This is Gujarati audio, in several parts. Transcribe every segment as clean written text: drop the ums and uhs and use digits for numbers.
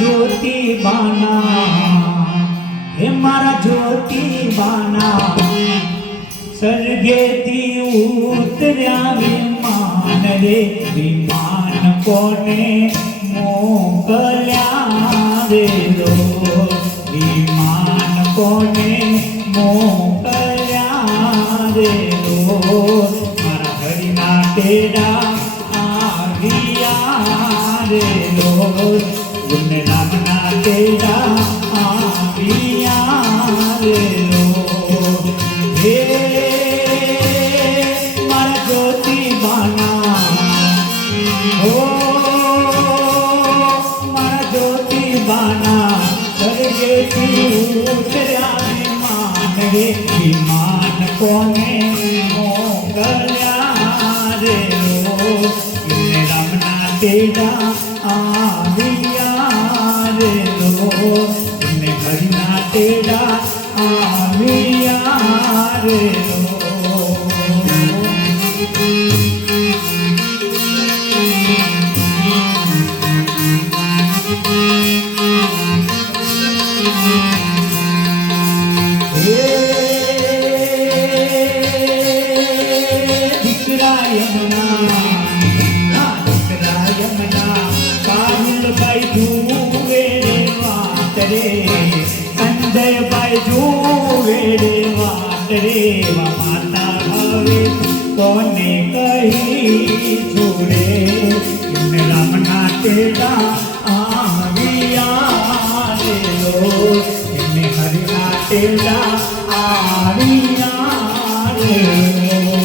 ज्योति बाना हे मारा ज्योति बाना स्वर्गेती उतर्या विमान रे विमान कोने मोकल्या रे लो विमान कोने मोकल्या रे लो मारा हरिना तेरा आविया रे लो गुण नामना तेरा आविया रे लो हे मारा ज्योति बाना ओ मारा ज्योति बाना स्वर्गेती उतर्या विमान रे विमान कोने मोकल्या रे लो गुण नामना तेरा आविया रे लो ने हरिना तेरा आविया रे लो दिकरा यमुना भाई जुवे रे वाट रे संजय भाई जुवे रे वाट रे माता हवे कोने कही छोड़े इन रमना तेरा आविया रे लो इन हरिना तेरा आविया रे लो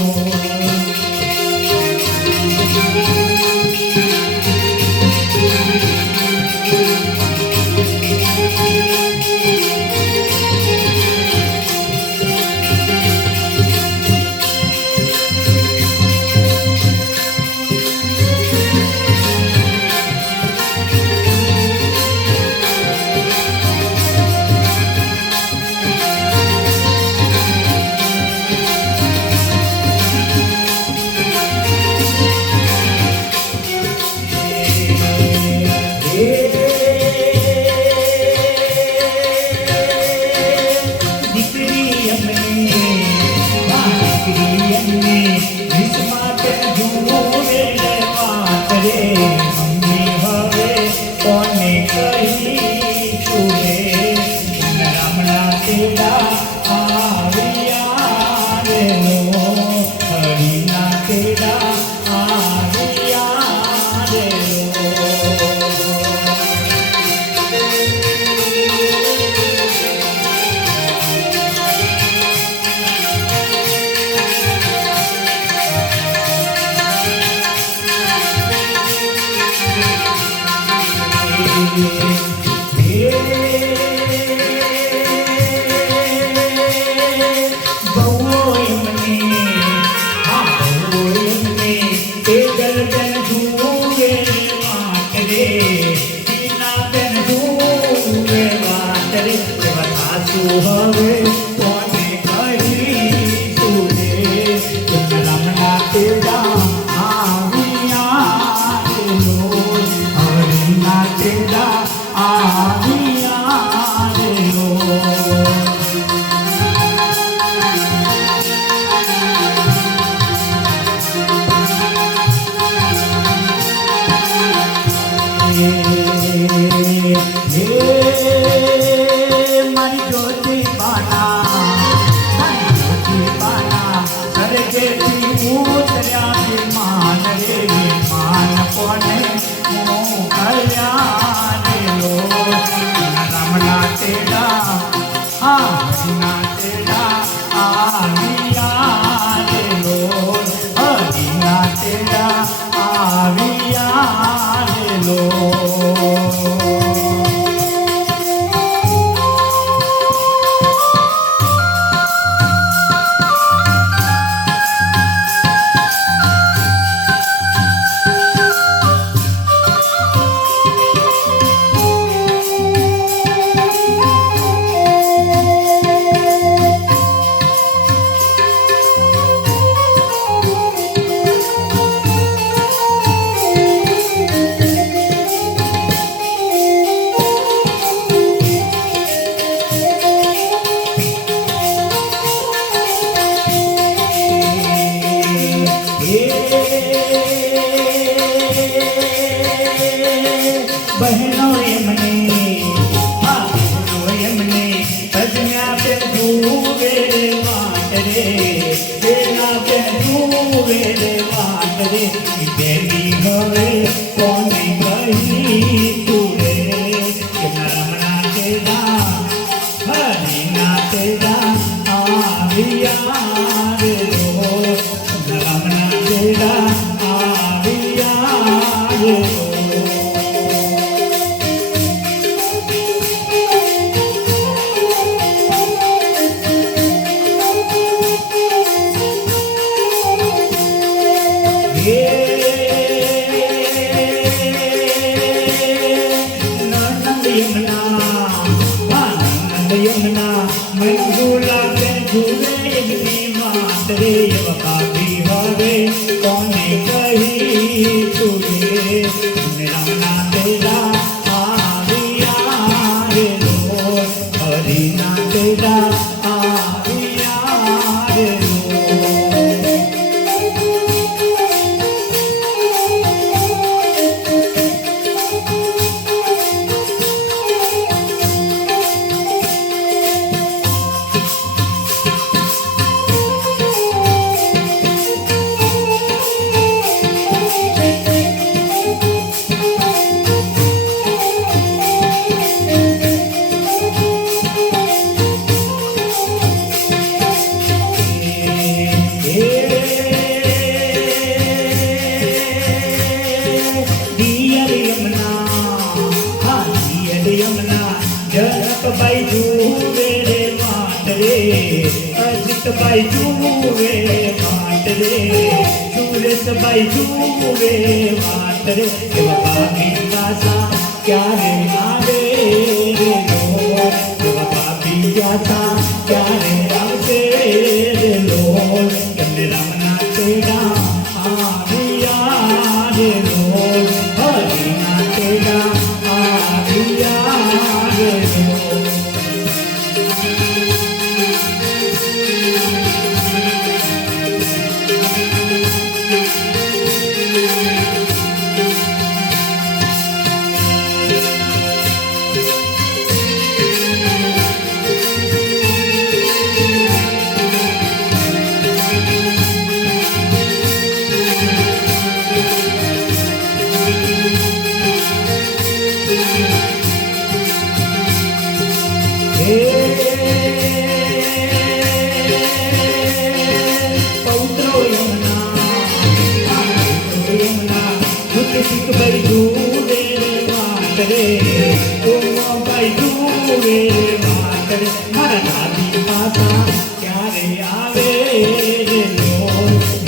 બહેનો એમને હા બહેનો એમને પ્રજ્ઞા પે જુએ વાટ રે બેના પે જુએ વાટ રે બેની હવે કોને કહી તુરે કે રમણા તેરા હરીના તેરા આવ્યા રે રો રમણા તેરા આવ્યા રે રો यमुना मंजूला के झूले एमनी मात रे वकाबी हवे कोने कही तुरे रमना तेरा आविया रे लो हरिना तेरा आविया रे लो ભાઈ જુએ રે વાટ રે અજીત ભાઈ જુએ વાટ રે સુરેશ ભાઈ જુએ વાટ રે એવા ભાભી પાસા ક્યારે આવે રે લો એવા ભાભી પાસા ક્યારે આવશે રે લો એમને રમના તેરા આવ્યા રે લો હરીના તેરા આવ્યા રે લો પૌત્રો યમુના સિક ભાઈ જુએ વાટ રે ઓ ભાઈ જુએ વાટ રે મારા દાદી પાસા ક્યારે આવે રે લો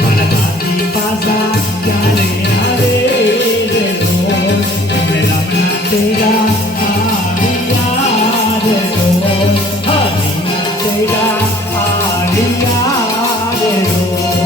મારા દાદી પાસા ક્યારે આવે રે લો રમણા તેરા આવ્યા રે લો હરીના તેરા આવ્યા રે લો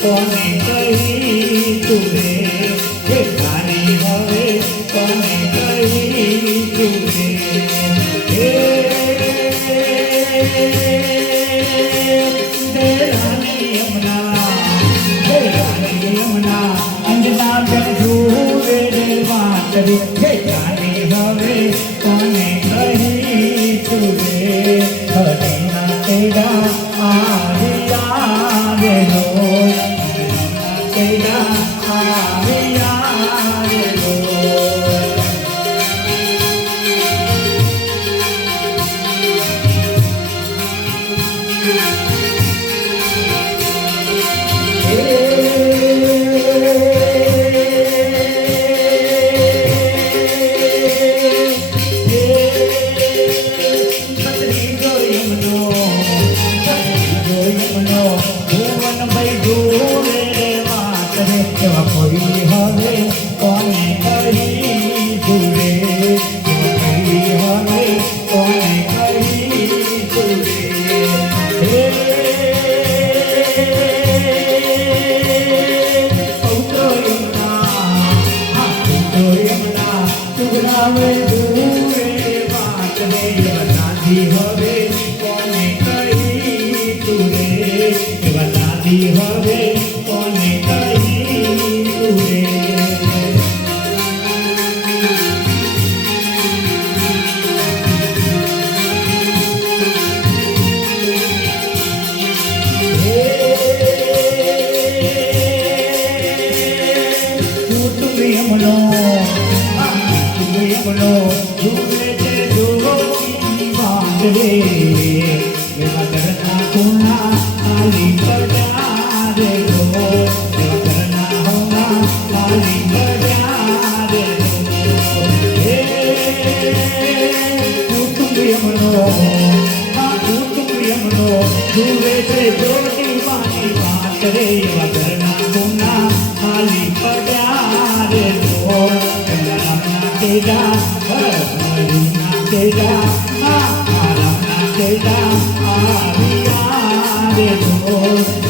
કોને કહી તુરે હે તારી હવે કોને કહી તુરે હે દૂરે વાત રે એવા કોઈ હવે કોને કહી દૂરે કોઈ હવે કોને કહી દૂરે હે ઉતરો યમુના સુગરાવે દૂરે વાત રે દાદી હવે કોને કહી દૂરે એવા દાદી હવે કોને કહી દૂરે યમનો દૂરે છે દોરી બાંધરે એવા ઘરના ખૂણા ખાલી પડ્યા રે લો એવા ઘરના હોના ખાલી પડ્યા રે હે કુટુંબ યમનો દૂરે છે દોરી બાંધી વાત રે એવા ઘરના ખૂણા ખાલી પડ્યા રે લો તેજા હરના તેજા આરામના તેજા આવ્યા રે